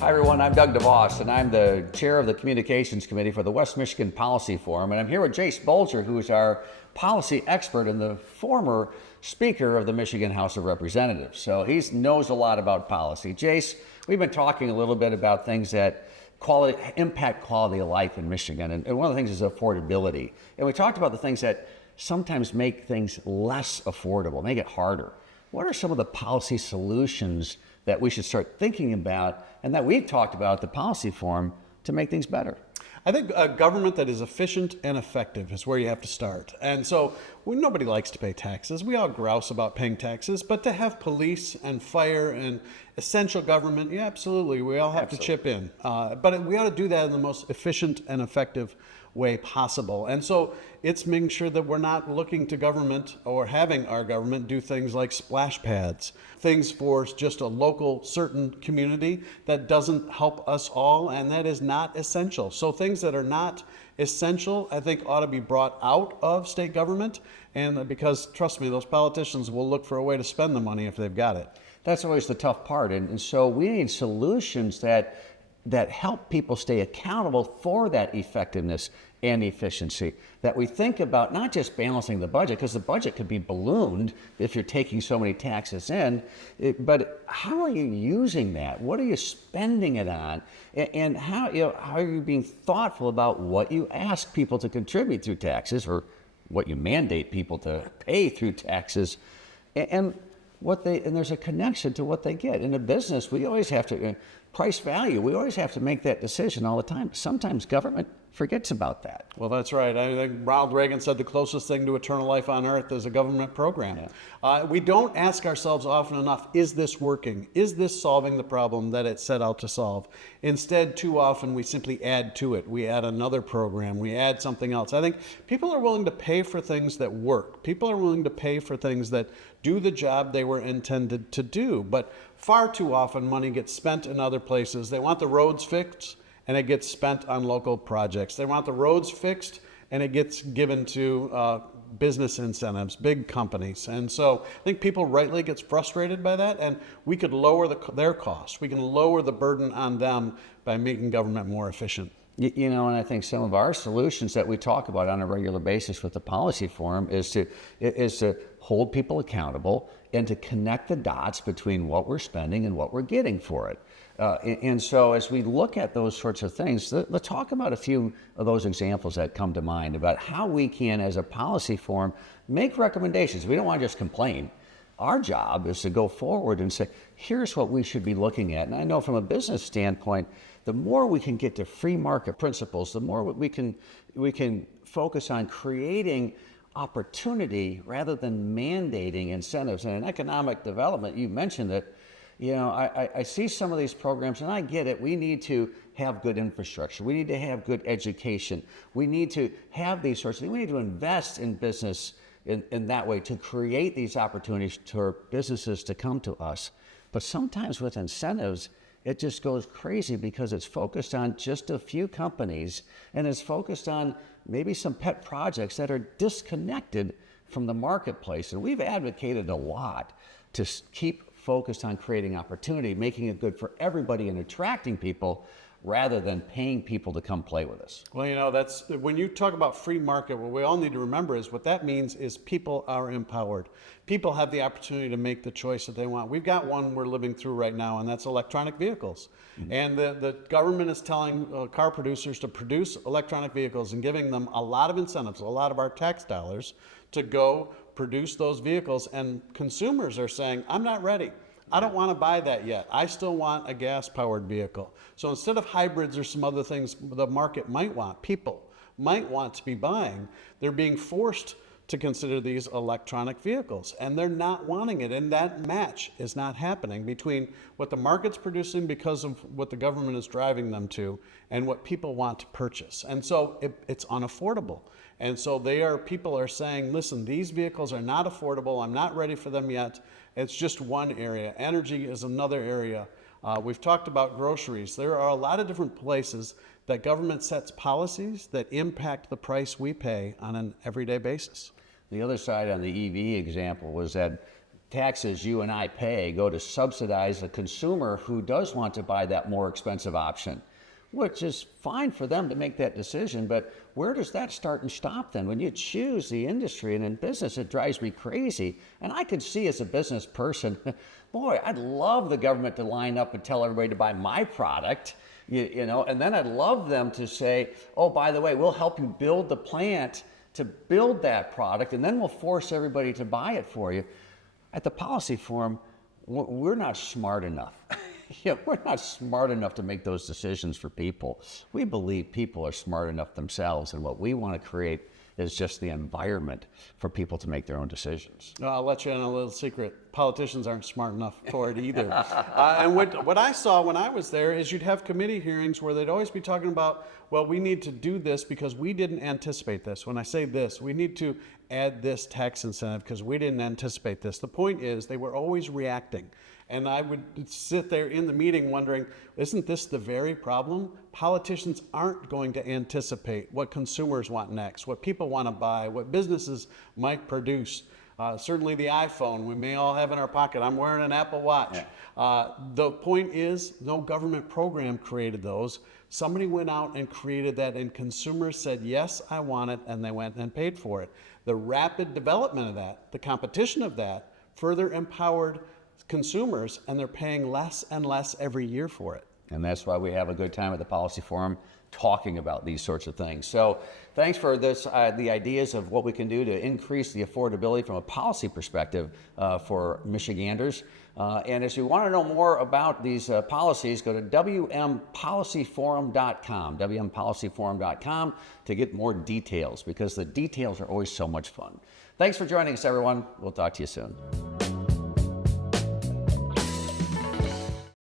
Hi everyone, I'm Doug DeVos and I'm the chair of the Communications Committee for the West Michigan Policy Forum, and I'm here with Jase Bolger, who is our policy expert and the former Speaker of the Michigan House of Representatives. So he knows a lot about policy. Jase, we've been talking a little bit about things that impact quality of life in Michigan, and one of the things is affordability. And we talked about the things that sometimes make things less affordable, make it harder. What are some of the policy solutions that we should start thinking about and that we've talked about at the Policy Forum to make things better? I think a government that is efficient and effective is where you have to start. And so nobody likes to pay taxes. We all grouse about paying taxes, but to have police and fire and essential government, yeah, absolutely, we all have to chip in. But we ought to do that in the most efficient and effective way possible. And so it's making sure that we're not looking to government or having our government do things like splash pads, things for just a local certain community that doesn't help us all, and that is not essential. So things that are not essential, I think, ought to be brought out of state government, and because trust me, those politicians will look for a way to spend the money if they've got it. That's always the tough part, and so we need solutions that help people stay accountable for that effectiveness and efficiency, that we think about not just balancing the budget, because the budget could be ballooned if you're taking so many taxes in, but how are you using that? What are you spending it on? And how are you being thoughtful about what you ask people to contribute through taxes, or what you mandate people to pay through taxes, and there's a connection to what they get. In a business, we always have to price value. We always have to make that decision all the time. Sometimes government forgets about that. Well, that's right. I think Ronald Reagan said the closest thing to eternal life on earth is a government program. Yeah. We don't ask ourselves often enough, is this working? Is this solving the problem that it set out to solve? Instead, too often we simply add to it. We add another program. We add something else. I think people are willing to pay for things that work. People are willing to pay for things that do the job they were intended to do. But far too often money gets spent in other places. They want the roads fixed, and it gets spent on local projects. They want the roads fixed, and it gets given to business incentives, big companies. And so I think people rightly gets frustrated by that, and we could lower their costs. We can lower the burden on them by making government more efficient. And I think some of our solutions that we talk about on a regular basis with the Policy Forum is to hold people accountable and to connect the dots between what we're spending and what we're getting for it. And so as we look at those sorts of things, let's talk about a few of those examples that come to mind about how we can, as a policy forum, make recommendations. We don't want to just complain. Our job is to go forward and say, here's what we should be looking at. And I know from a business standpoint, the more we can get to free market principles, the more we can focus on creating opportunity rather than mandating incentives. And in economic development, you mentioned it. I see some of these programs, and I get it. We need to have good infrastructure. We need to have good education. We need to have these sorts of things. We need to invest in business in that way to create these opportunities for businesses to come to us. But sometimes with incentives, it just goes crazy because it's focused on just a few companies, and it's focused on maybe some pet projects that are disconnected from the marketplace. And we've advocated a lot to keep focused on creating opportunity, making it good for everybody and attracting people rather than paying people to come play with us. Well, that's when you talk about free market, what we all need to remember is what that means is people are empowered. People have the opportunity to make the choice that they want. We've got one we're living through right now, and that's electronic vehicles. Mm-hmm. And the government is telling car producers to produce electronic vehicles and giving them a lot of incentives, a lot of our tax dollars, to go produce those vehicles. And consumers are saying, I'm not ready. I don't want to buy that yet. I still want a gas-powered vehicle. So instead of hybrids or some other things the market might want, people might want to be buying, they're being forced to consider these electronic vehicles, and they're not wanting it. And that match is not happening between what the market's producing because of what the government is driving them to and what people want to purchase. And so it's unaffordable. And so people are saying, listen, these vehicles are not affordable. I'm not ready for them yet. It's just one area. Energy is another area. We've talked about groceries. There are a lot of different places that government sets policies that impact the price we pay on an everyday basis. The other side on the EV example was that taxes you and I pay go to subsidize a consumer who does want to buy that more expensive option, which is fine for them to make that decision. But where does that start and stop then? When you choose the industry, and in business, it drives me crazy. And I could see as a business person, boy, I'd love the government to line up and tell everybody to buy my product, you know, and then I'd love them to say, oh, by the way, we'll help you build the plant to build that product, and then we'll force everybody to buy it for you. At the policy forum, we're not smart enough. We're not smart enough to make those decisions for people. We believe people are smart enough themselves, and what we want to create is just the environment for people to make their own decisions. I'll let you in a little secret. Politicians aren't smart enough for it either. And what I saw when I was there is you'd have committee hearings where they'd always be talking about, well, we need to do this because we didn't anticipate this. When I say this, we need to add this tax incentive because we didn't anticipate this. The point is they were always reacting. And I would sit there in the meeting wondering, isn't this the very problem? Politicians aren't going to anticipate what consumers want next, what people want to buy, what businesses might produce. Certainly the iPhone we may all have in our pocket. I'm wearing an Apple Watch. Yeah. The point is, no government program created those. Somebody went out and created that, and consumers said, yes, I want it, and they went and paid for it. The rapid development of that, the competition of that, further empowered consumers, and they're paying less and less every year for it. And that's why we have a good time at the Policy Forum talking about these sorts of things. So thanks for this, the ideas of what we can do to increase the affordability from a policy perspective for Michiganders. And if you want to know more about these policies, go to wmpolicyforum.com, wmpolicyforum.com, to get more details, because the details are always so much fun. Thanks for joining us, everyone. We'll talk to you soon.